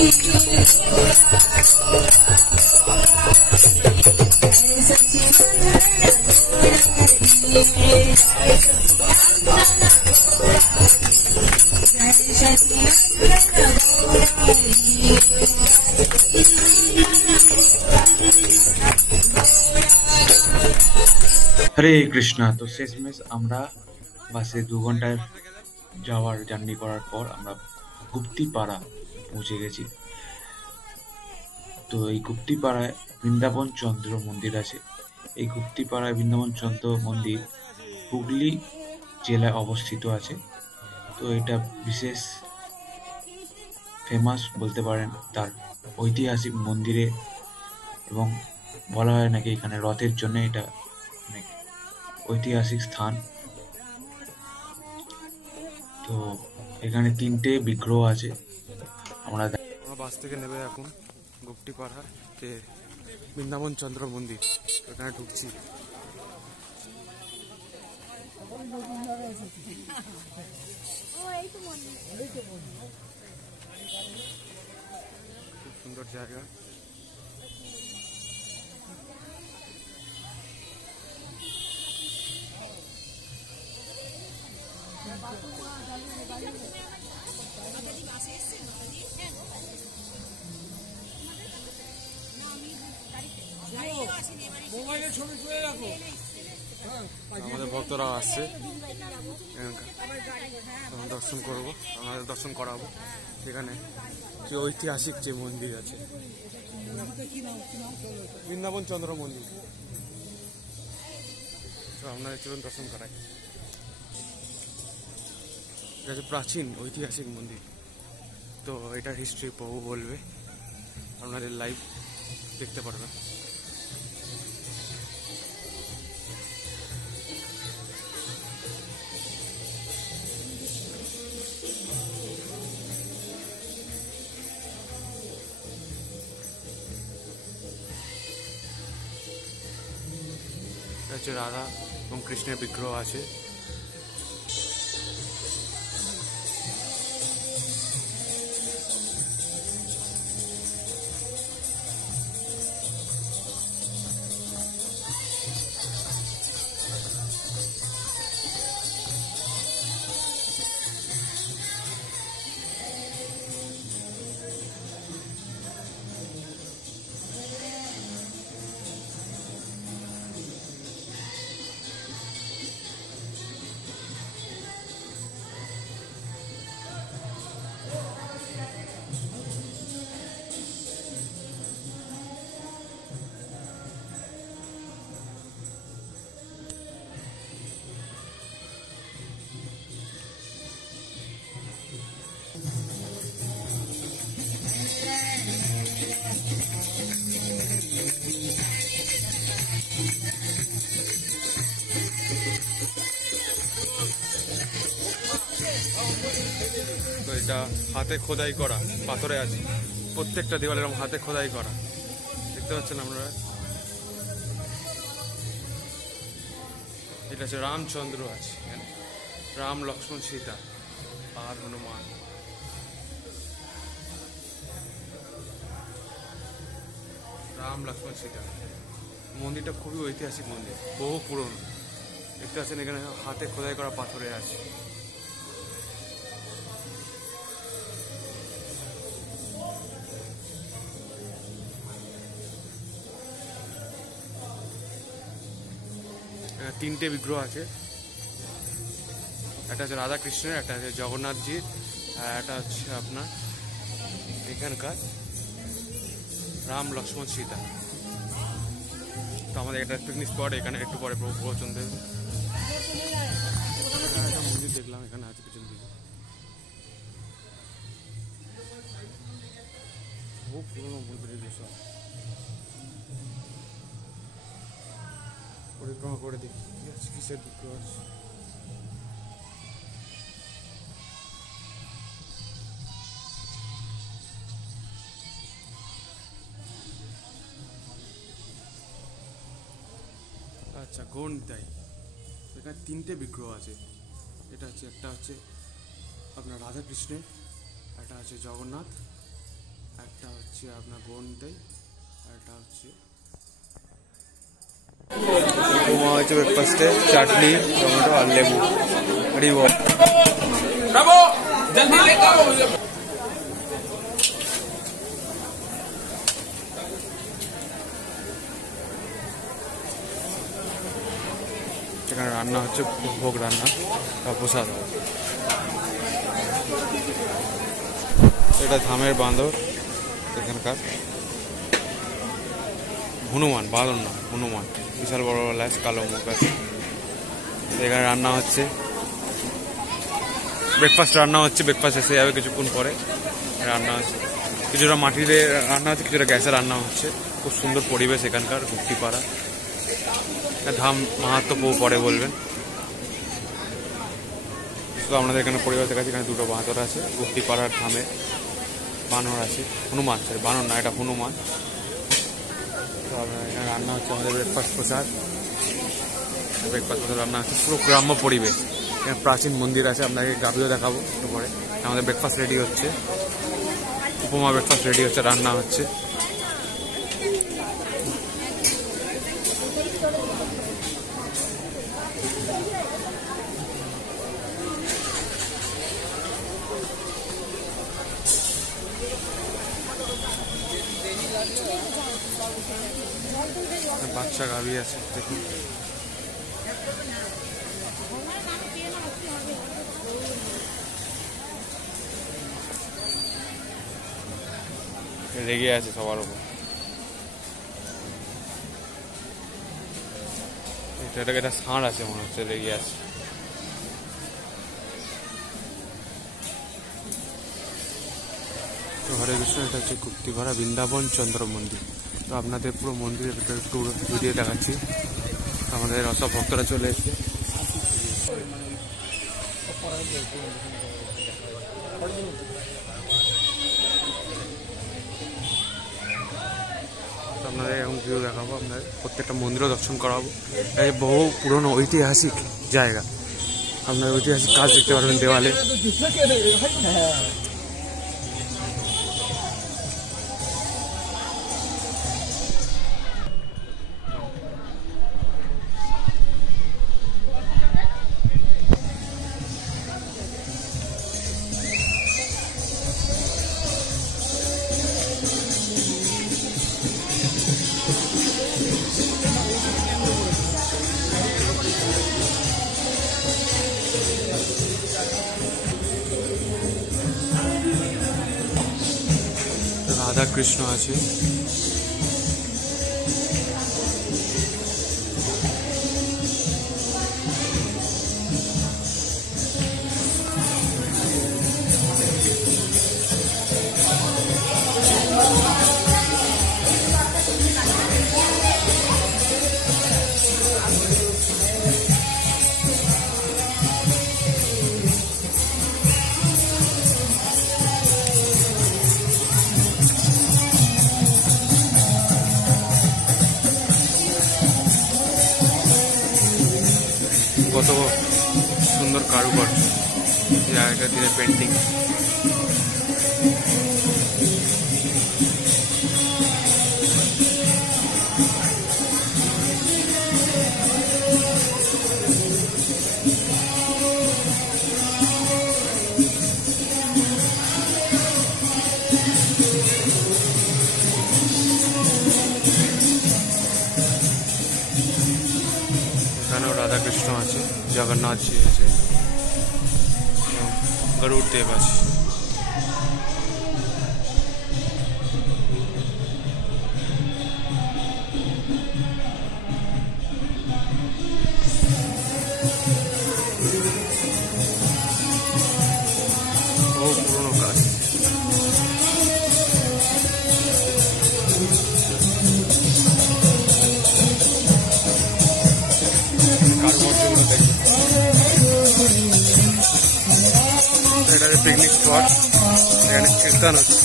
হরে কৃষ্ণা। তো শেষমেশ আমরা বাসে 2 ঘন্টার যাওয়ার জার্নি করার পর আমরা গুপ্তিপাড়া পৌঁছে গেছি। তো এই গুপ্তিপাড়ায় বৃন্দাবন চন্দ্র মন্দির আছে। এই গুপ্তিপাড়ায় বৃন্দাবন চন্দ্র মন্দির হুগলি জেলায় অবস্থিত আছে। তো এটা বিশেষ ফেমাস বলতে পারেন তার ঐতিহাসিক মন্দিরে, এবং বলা হয় নাকি এখানে রথের জন্য এটা অনেক ঐতিহাসিক স্থান। তো এখানে 3টে বিগ্রহ আছে। আমরা বাস থেকে নেবে এখন গুপ্তিপাড়া যে বৃন্দাবন চন্দ্র মন্দির, এখানে ঢুকছি। খুব সুন্দর জায়গা। আমাদের ভক্তরা আসছে, দর্শন করবো, আমাদের দর্শন করাবো। সেখানে যে ঐতিহাসিক যে মন্দির আছে বৃন্দাবন চন্দ্র মন্দির, তো আপনাদের চলুন দর্শন করাই। এটা হচ্ছে প্রাচীন ঐতিহাসিক মন্দির। তো এটার হিস্ট্রি প্রভু বলবে, আপনাদের লাইভ দেখতে পারবেন। হচ্ছে রাধা এবং কৃষ্ণের বিগ্রহ আছে। তো এটা হাতে খোদাই করা, পাথরে আছে প্রত্যেকটা দেওয়াল, এরকম হাতে খোদাই করা, দেখতে পাচ্ছেন আপনারা। এটা হচ্ছে রামচন্দ্র আছে এখানে, রাম লক্ষ্মণ সীতা আর হনুমান। রাম লক্ষ্মণ সীতা মন্দিরটা খুবই ঐতিহাসিক মন্দির, বহু পুরনো। দেখতে পাচ্ছেন এখানে হাতে খোদাই করা পাথরে আছে। তিনটে বিগ্রহ আছে, একটা হচ্ছে রাধা কৃষ্ণের, একটা হচ্ছে জগন্নাথজির, আর একটা হচ্ছে আপনার এখানকার রাম লক্ষ্মণ সীতা। তো আমাদের একটা পিকনিক স্পট, এখানে একটু পরে প্রবচন দেবে। একটা মন্দির দেখলাম এখানে আছে পিছন দিকে, খুব পুরোনো মন্দির এগুলো সব। পরিক্রমা করে দেখি কি আছে, কিসের বিগ্রহ আছে। আচ্ছা, গৌরনিতাই। এখানে তিনটে বিগ্রহ আছে। এটা হচ্ছে, একটা হচ্ছে আপনার রাধা কৃষ্ণের, একটা হচ্ছে জগন্নাথ, এটা হচ্ছে আপনার গোন্ডে, আর এটা হচ্ছে উপমা হচ্ছে ব্রেকফাস্টে, চাটনি, টমেটো আর লেবু। এখানে রান্না হচ্ছে ভোগ রান্না বা প্রসাদ। এটা ধামের বাঁদর, এখানকার হনুমান, বাঁদর না হনুমান, বিশাল বড় বড় ল্যাস, কালো মুখ আছে। এখানে রান্না হচ্ছে, ব্রেকফাস্ট রান্না হচ্ছে, ব্রেকফাস্ট এসে যাবে কিছুক্ষণ পরে। রান্না হচ্ছে কিছুটা মাটিতে রান্না হচ্ছে, কিছুটা গ্যাসে রান্না হচ্ছে। খুব সুন্দর পরিবেশ এখানকার গুপ্তিপাড়া। ধাম মাহাত্ম পরে বলবেন। তো আপনাদের এখানে পরিবার দেখাচ্ছি, এখানে দুটো বাঁদর আছে গুপ্তিপাড়ার ধামে। বানর আছে, হনুমান, সরি বানর না, এটা হনুমান। তো আপনার এখানে রান্না হচ্ছে আমাদের ব্রেকফাস্ট প্রসাদ। ব্রেকফাস্ট প্রসাদ রান্না হচ্ছে, পুরো গ্রাম্য পরিবেশ। এখানে প্রাচীন মন্দির আছে, আপনাকে গাভিও দেখাবো একটু পরে। আমাদের ব্রেকফাস্ট রেডি হচ্ছে, উপমা ব্রেকফাস্ট রেডি হচ্ছে, রান্না হচ্ছে। বাচ্চা গাভী আছে, দেখুন। রেগে আছে সবার উপর। এটা ষাঁড় আছে মনে হচ্ছে, রেগে আছে। হরে কৃষ্ণ, এটা হচ্ছে গুপ্তিপাড়া বৃন্দাবন চন্দ্র মন্দির। তো আপনাদের পুরো মন্দিরের ভিতরে ট্যুর ভিডিও দেখাচ্ছি। আমাদের সব ভক্তরা চলে এসেছে। আপনাদের এরকম ভিউ দেখাবো, আপনাদের প্রত্যেকটা মন্দিরও দর্শন করাবো। এই বহু পুরনো ঐতিহাসিক জায়গা, আপনার ঐতিহাসিক কাজ দেখতে পারবেন দেওয়ালে। রাধা কৃষ্ণ আছে। কত সুন্দর কারুকার্য, আগেকার দিনের পেন্টিং। এখানেও রাধাকৃষ্ণ আছে, জগন্নাথজি আছে, গরুড় দেব আছে। বহু পুরনো কাজ। কারুকার্যগুলো দেখুন। এটা পিকনিক স্পট, এখানে কীর্তন হচ্ছে।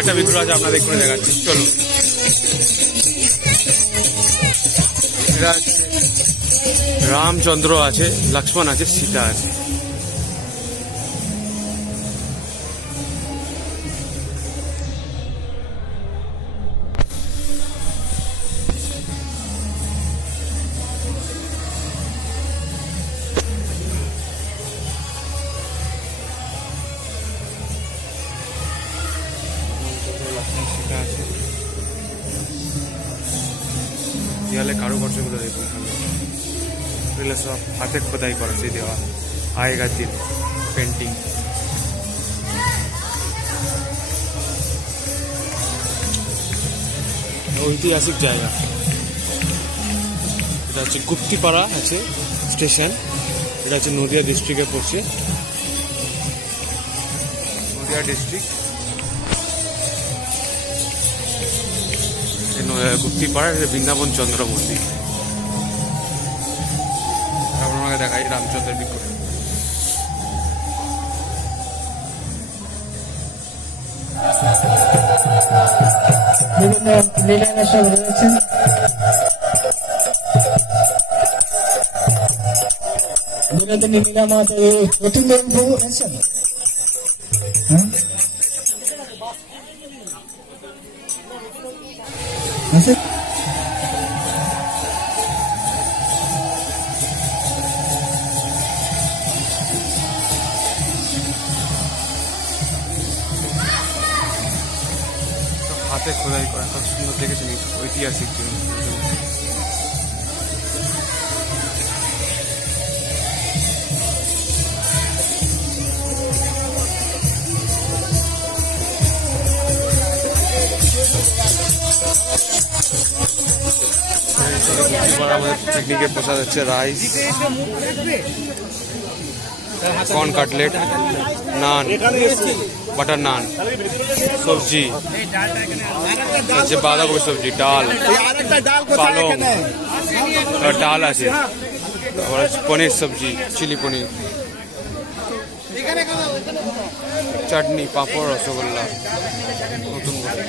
একটা বিগ্রহ আছে, আপনাদের করে দেখাচ্ছি, চলুন। এটা হচ্ছে রামচন্দ্র আছে, লক্ষ্মণ আছে, সীতা আছে। দেয়ালে কারুকার্যগুলো দেখুন, এগুলো সব হাতে খোদাই করা সেই দেওয়াল, আগেকার দিন পেন্টিং। ঐতিহাসিক জায়গা, এটা হচ্ছে গুপ্তিপাড়া আছে স্টেশন, এটা হচ্ছে নদিয়া ডিস্ট্রিক্টে পড়ছে, নদিয়া ডিস্ট্রিক্ট। গুপ্তিপাড়া বৃন্দাবন চন্দ্র মন্দির। আপনাকে দেখাই রামচন্দ্রের বিগ্রহ। বিভিন্ন লীলা সব রয়েছেন। বিনোদিনী লীলা মাতা প্রতি প্রভু আছেন। হাতে খোদাই করা, কত সুন্দর দেখেছেন, ঐতিহাসিক জিনিস। আমাদের পিকনিকে পোষা যাচ্ছে রাইস, কর্ন কাটলেট, নান, বাটার নান, সবজি আছে, বাঁধাকপি সবজি, ডাল, পালং, ডাল আছে, তারপর পনির সবজি, চিলি পনির, চাটনি, পাঁপড়, রসগোল্লা, নতুন করে।